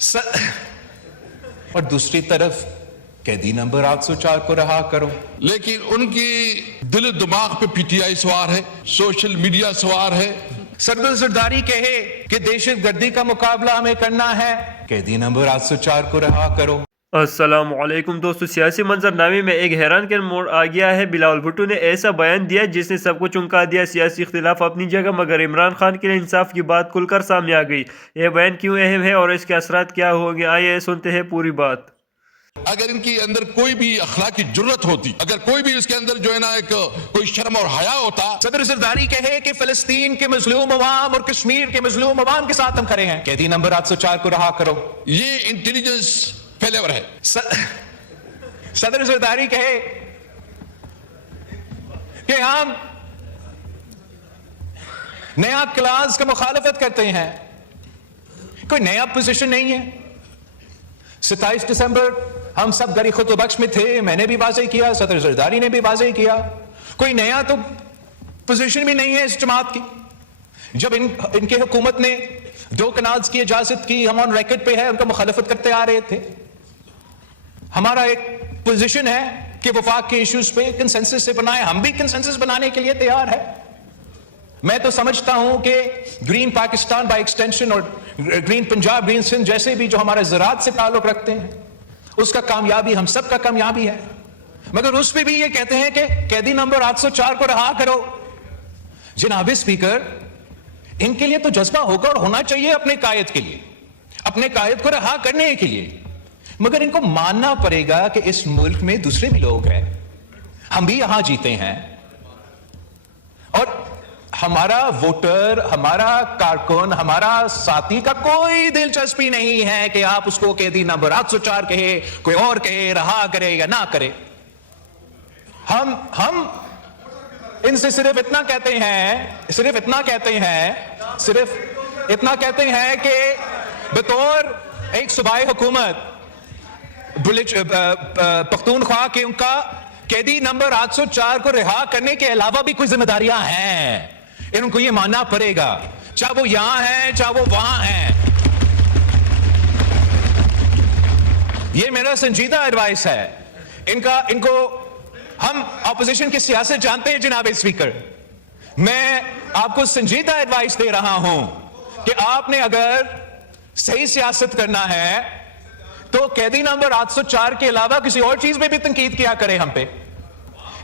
اور دوسری طرف قیدی نمبر 804 کو رہا کرو. لیکن ان کی دل و دماغ پہ پی ٹی آئی سوار ہے, سوشل میڈیا سوار ہے. سردار زرداری کہے کہ دہشت گردی کا مقابلہ ہمیں کرنا ہے, قیدی نمبر 804 کو رہا کرو. السلام علیکم دوستو. سیاسی منظرنامے میں ایک حیران کن موڑ آ گیا ہے. بلاول بھٹو نے ایسا بیان دیا جس نے سب کو چونکا دیا. سیاسی اختلاف اپنی جگہ, مگر عمران خان کے لیے انصاف کی بات کھل کر سامنے آ گئی. یہ بیان کیوں اہم ہے اور اس کے اثرات کیا ہوں گے, آئیے سنتے ہیں پوری بات. اگر ان کے اندر کوئی بھی اخلاقی جرت ہوتی, اگر کوئی بھی اس کے اندر جو ہے نا ایک کوئی شرم اور حیا ہوتا. صدر زرداری کہے کہ فلسطین کے مظلوم عوام اور کشمیر کے مظلوم عوام کے ساتھ ہم کھڑے ہیں, قیدی نمبر 804 کو رہا کرو. یہ انٹیلیجنس فیلیور ہے. صدر زرداری کہے کہ ہم نیا کلاس کا مخالفت کرتے ہیں, کوئی نیا پوزیشن نہیں ہے. 27 دسمبر ہم سب گری خطبہ بخش میں تھے, میں نے بھی واضح کیا, صدر زرداری نے بھی واضح کیا, کوئی نیا تو پوزیشن بھی نہیں ہے اس جماعت کی. جب ان کے حکومت نے 2 کنالز کی اجازت کی, ہم آن ریکارڈ پہ ہے, ان کا مخالفت کرتے آ رہے تھے. ہمارا ایک پوزیشن ہے کہ وفاق کے ایشوز پہ کنسنسس سے بنائے, ہم بھی کنسنسس بنانے کے لیے تیار ہے. میں تو سمجھتا ہوں کہ گرین پاکستان بائی ایکسٹینشن اور گرین پنجاب, گرین سندھ جیسے بھی جو ہمارے زراعت سے تعلق رکھتے ہیں, اس کا کامیابی ہم سب کا کامیابی ہے. مگر اس پہ بھی یہ کہتے ہیں کہ قیدی نمبر 804 کو رہا کرو. جناب اسپیکر, ان کے لیے تو جذبہ ہوگا اور ہونا چاہیے اپنے قائد کے لیے, اپنے قائد کو رہا کرنے کے لیے, مگر ان کو ماننا پڑے گا کہ اس ملک میں دوسرے بھی لوگ ہیں, ہم بھی یہاں جیتے ہیں, اور ہمارا ووٹر, ہمارا کارکن, ہمارا ساتھی کا کوئی دلچسپی نہیں ہے کہ آپ اس کو قیدی نمبر 804 کہے, کوئی اور کہے, رہا کرے یا نہ کرے. ہم ان سے صرف اتنا کہتے ہیں کہ بطور ایک صوبائی حکومت پختونخوا کے ان کا قیدی نمبر 804 کو رہا کرنے کے علاوہ بھی کوئی ذمہ داریاں ہیں, ان کو یہ ماننا پڑے گا, چاہے وہ یہاں ہیں چاہے وہ وہاں ہیں. یہ میرا سنجیدہ ایڈوائس ہے ان کو. ہم اپوزیشن کی سیاست جانتے ہیں جناب اسپیکر, میں آپ کو سنجیدہ ایڈوائس دے رہا ہوں کہ آپ نے اگر صحیح سیاست کرنا ہے تو قیدی نمبر 804 کے علاوہ کسی اور چیز میں بھی تنقید کیا کرے ہم پہ.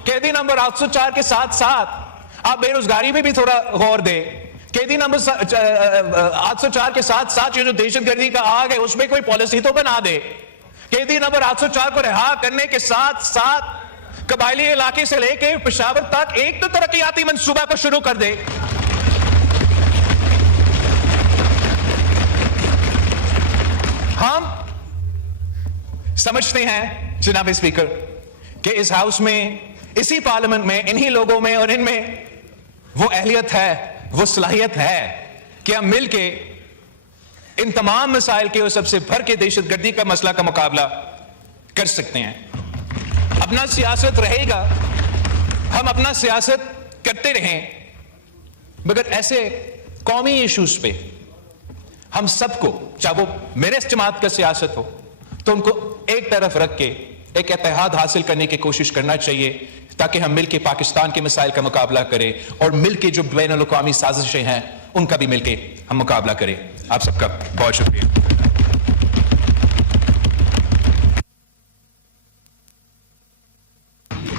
قیدی نمبر 804 کے ساتھ ساتھ آپ بے روزگاری پہ بھی تھوڑا غور دیں. قیدی نمبر 804 کے ساتھ ساتھ یہ جو دہشت گردی کا آگ ہے اس میں کوئی پالیسی تو بنا دے. قیدی نمبر 804 کو رہا کرنے کے ساتھ ساتھ قبائلی علاقے سے لے کے پشاور تک ایک تو ترقیاتی منصوبہ کو شروع کر دے. ہم سمجھتے ہیں جناب اسپیکر کہ اس ہاؤس میں, اسی پارلیمنٹ میں, انہی لوگوں میں اور ان میں وہ اہلیت ہے, وہ صلاحیت ہے کہ ہم مل کے ان تمام مسائل کے اور سب سے بھر کے دہشت گردی کا مسئلہ کا مقابلہ کر سکتے ہیں. اپنا سیاست رہے گا, ہم اپنا سیاست کرتے رہیں, مگر ایسے قومی ایشوز پہ ہم سب کو, چاہے وہ میرے جماعت کا سیاست ہو, تو ان کو ایک طرف رکھ کے ایک اتحاد حاصل کرنے کی کوشش کرنا چاہیے تاکہ ہم مل کے پاکستان کے مسائل کا مقابلہ کریں اور مل کے جو بین الاقوامی سازشیں ہیں ان کا بھی مل کے ہم مقابلہ کریں. آپ سب کا بہت شکریہ.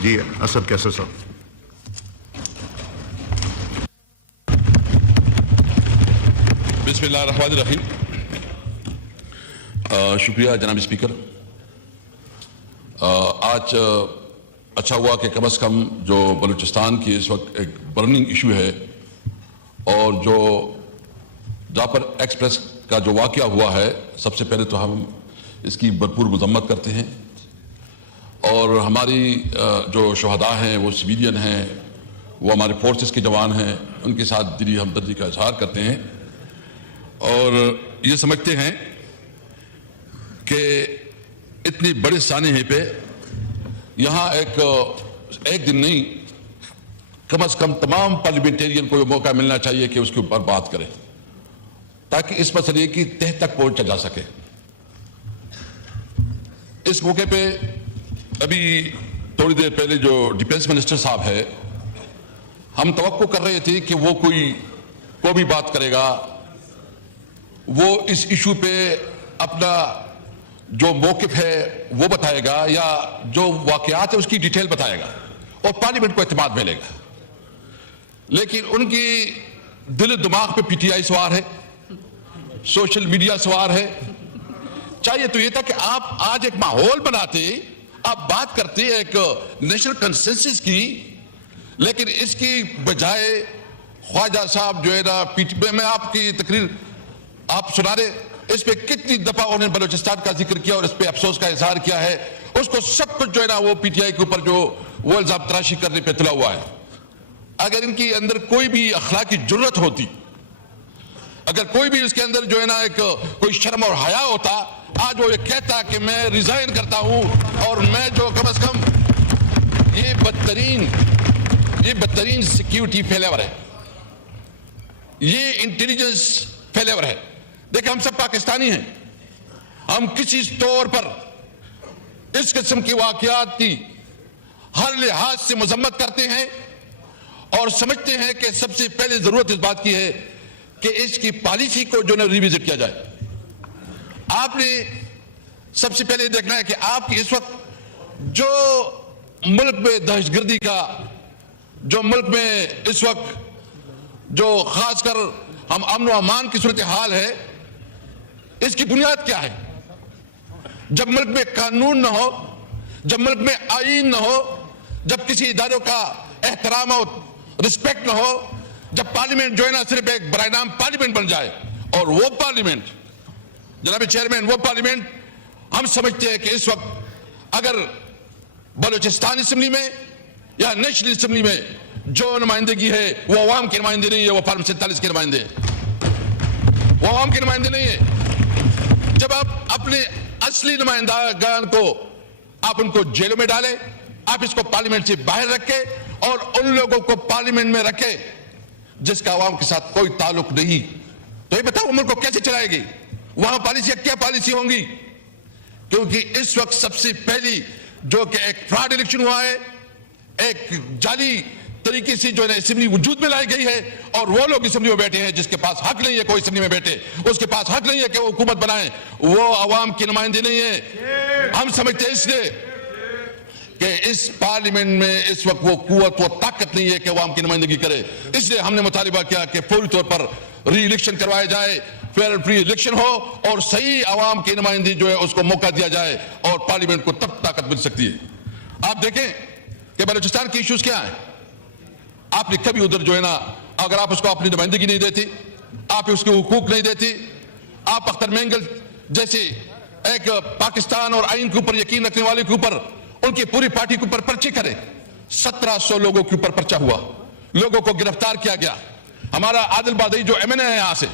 جی اسد کیسر صاحب. بسم اللہ الرحمن الرحیم. شکریہ جناب اسپیکر. آج اچھا ہوا کہ کم از کم جو بلوچستان کی اس وقت ایک برننگ ایشو ہے اور جو جہاں پر ایکسپریس کا جو واقعہ ہوا ہے, سب سے پہلے تو ہم اس کی بھرپور مذمت کرتے ہیں, اور ہماری جو شہداء ہیں وہ سویلین ہیں, وہ ہمارے فورسز کے جوان ہیں, ان کے ساتھ دلی ہمدردی کا اظہار کرتے ہیں, اور یہ سمجھتے ہیں کہ اتنی بڑے سانحے پہ یہاں ایک دن نہیں, کم از کم تمام پارلیمنٹیرین کو یہ موقع ملنا چاہیے کہ اس کے اوپر بات کریں تاکہ اس مسئلے کی تہ تک پہنچا جا سکے. اس موقع پہ ابھی تھوڑی دیر پہلے جو ڈیفینس منسٹر صاحب ہے، ہم توقع کر رہے تھے کہ وہ کوئی بھی بات کرے گا، وہ اس ایشو پہ اپنا جو موقف ہے وہ بتائے گا یا جو واقعات ہے اس کی ڈیٹیل بتائے گا اور پارلیمنٹ کو اعتماد ملے گا. لیکن ان کی دل و دماغ پہ پی ٹی آئی سوار ہے، سوشل میڈیا سوار ہے. چاہیے تو یہ تھا کہ آپ آج ایک ماحول بناتے، آپ بات کرتے ایک نیشنل کنسنسس کی، لیکن اس کی بجائے خواجہ صاحب جو ہے نا میں آپ کی تقریر آپ سنا رہے، اس پہ کتنی دفعہ انہوں نے بلوچستان کا ذکر کیا اور اس پہ افسوس کا اظہار کیا ہے. اس کو سب کچھ جو ہے نا وہ پی ٹی آئی کے اوپر جو وہ الزام تراشی کرنے پہ تلا ہوا ہے. اگر ان کی اندر کوئی بھی اخلاقی جرت ہوتی، اگر کوئی بھی اس کے اندر جو ہے نا ایک کوئی شرم اور حیا ہوتا، آج وہ یہ کہتا کہ میں ریزائن کرتا ہوں اور میں جو کم از کم یہ بدترین سیکیورٹی فیلیور ہے، یہ انٹیلیجنس فیلیور ہے. دیکھیں ہم سب پاکستانی ہیں، ہم کسی طور پر اس قسم کی واقعات کی ہر لحاظ سے مذمت کرتے ہیں اور سمجھتے ہیں کہ سب سے پہلے ضرورت اس بات کی ہے کہ اس کی پالیسی کو جو ہے ریویزٹ کیا جائے. آپ نے سب سے پہلے دیکھنا ہے کہ آپ کی اس وقت جو ملک میں دہشت گردی کا، جو ملک میں اس وقت جو خاص کر ہم امن و امان کی صورتحال ہے، اس کی بنیاد کیا ہے؟ جب ملک میں قانون نہ ہو، جب ملک میں آئین نہ ہو، جب کسی اداروں کا احترام اور رسپیکٹ نہ ہو، جب پارلیمنٹ جو ہے نا صرف ایک برائے نام پارلیمنٹ بن جائے، اور وہ پارلیمنٹ جناب چیئرمین، وہ پارلیمنٹ ہم سمجھتے ہیں کہ اس وقت اگر بلوچستان اسمبلی میں یا نیشنل اسمبلی میں جو نمائندگی ہے وہ عوام کی نمائندگی نہیں ہے، وہ فارم 47 کے نمائندے ہیں، وہ عوام کے نمائندے نہیں ہے. جب آپ اپنے اصلی نمائندگان کو آپ ان کو جیلوں میں ڈالیں، آپ اس کو پارلیمنٹ سے باہر رکھیں اور ان لوگوں کو پارلیمنٹ میں رکھیں جس کا عوام کے ساتھ کوئی تعلق نہیں، تو یہ بتاؤ ملک کو کیسے چلائے گی؟ وہاں پالیسی کیا پالیسی ہوں گی؟ کیونکہ اس وقت سب سے پہلی جو کہ ایک فراڈ الیکشن ہوا ہے، ایک جعلی طریقے سے جو ہے اسمبلی وجود میں لائی گئی ہے، اور وہ لوگ اسمبلی میں بیٹھے ہیں جس کے پاس حق نہیں ہے کوئی اسمبلی میں بیٹھے، اس کے پاس حق نہیں ہے کہ وہ حکومت بنائیں، وہ عوام کی نمائندے نہیں ہے. ہم سمجھتے ہیں اس لیے کہ اس پارلیمنٹ میں اس وقت وہ قوت، وہ طاقت نہیں ہے کہ عوام کی نمائندگی کرے. اس لیے ہم نے مطالبہ کیا کہ فوری طور پر ری الیکشن کروایا جائے، فیئر فری الیکشن ہو اور صحیح عوام کی نمائندگی جو ہے اس کو موقع دیا جائے اور پارلیمنٹ کو تب طاقت مل سکتی ہے. آپ دیکھیں کہ بلوچستان کی ایشوز کیا ہیں. آپ نے کبھی ادھر جو ہے نا اگر آپ اس کو اپنی نمائندگی نہیں دیتی، آپ اس کے حقوق نہیں دیتی، آپ اختر مینگل جیسے ایک پاکستان اور آئین کے اوپر یقین رکھنے والے کے اوپر ان کی پوری پارٹی کے اوپر پرچے کرے. 1700 لوگوں کے اوپر پرچہ ہوا، لوگوں کو گرفتار کیا گیا. ہمارا عادل بادئی جو ایم این اے ہے یہاں سے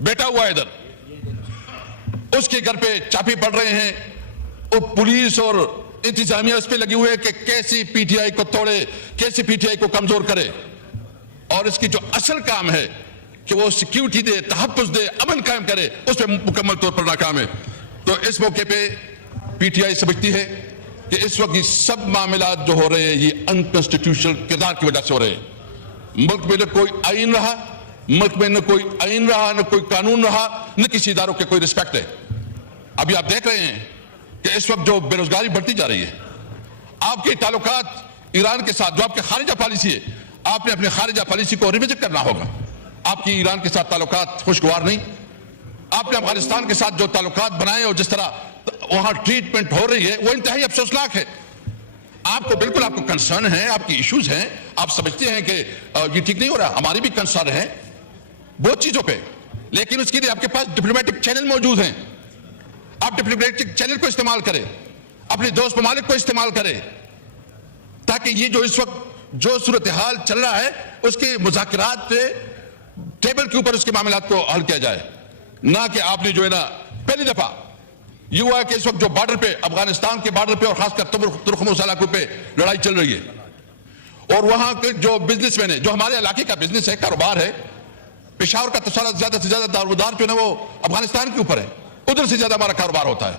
بیٹھا ہوا ہے ادھر، اس کے گھر پہ چاپی پڑ رہے ہیں، وہ پولیس اور انتظامیہ اس پہ لگی ہوئے کہ کیسی پی ٹی آئی کو توڑے، کیسی پی ٹی آئی کو کمزور کرے. اور اس کی جو اصل کام ہے کہ وہ سیکیورٹی دے، تحفظ دے، امن قائم کرے، اس پہ مکمل طور پر ناکام ہے. تو اس موقع پہ پی ٹی آئی سمجھتی ہے کہ اس وقت یہ سب معاملات جو ہو رہے ہیں یہ انکانسٹیٹیوشنل کردار کی وجہ سے ہو رہے ہیں. ملک میں نہ کوئی آئین رہا، ملک میں نہ کوئی آئین رہا، نہ کوئی قانون رہا، نہ کسی اداروں کے کوئی رسپیکٹ ہے. ابھی آپ دیکھ رہے ہیں کہ اس وقت جو بے روزگاری بڑھتی جا رہی ہے، آپ کے تعلقات ایران کے ساتھ جو آپ کے خارجہ پالیسی ہے، آپ نے اپنے خارجہ پالیسی کو ریوزٹ کرنا ہوگا. آپ کی ایران کے ساتھ تعلقات خوشگوار نہیں. آپ نے افغانستان کے ساتھ جو تعلقات بنائے اور جس طرح وہاں ٹریٹمنٹ ہو رہی ہے وہ انتہائی افسوسناک ہے. آپ کو بالکل آپ کو کنسرن ہے، آپ کی ایشوز ہیں، آپ سمجھتے ہیں کہ یہ ٹھیک نہیں ہو رہا. ہماری بھی کنسرن ہے بہت چیزوں پہ، لیکن اس کے لیے آپ کے پاس ڈپلومیٹک چینل موجود ہیں. آپ ڈپلومیٹک چینل کو استعمال کریں، اپنے دوست ممالک کو استعمال کریں، تاکہ یہ جو اس وقت جو صورتحال چل رہا ہے اس کے مذاکرات پہ ٹیبل کے اوپر اس کے معاملات کو حل کیا جائے. نہ کہ آپ نے جو ہے نا پہلی دفعہ یہ ہوا ہے کہ اس وقت جو بارڈر پہ افغانستان کے بارڈر پہ اور خاص کر ترکمن علاقوں پہ لڑائی چل رہی ہے، اور وہاں کے جو بزنس مین ہے، جو ہمارے علاقے کا بزنس ہے، کاروبار ہے، پشاور کا تو زیادہ سے زیادہ دارومدار جو ہے وہ افغانستان کے اوپر ہے، ادھر سے زیادہ ہمارا کاروبار ہوتا ہے.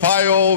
$5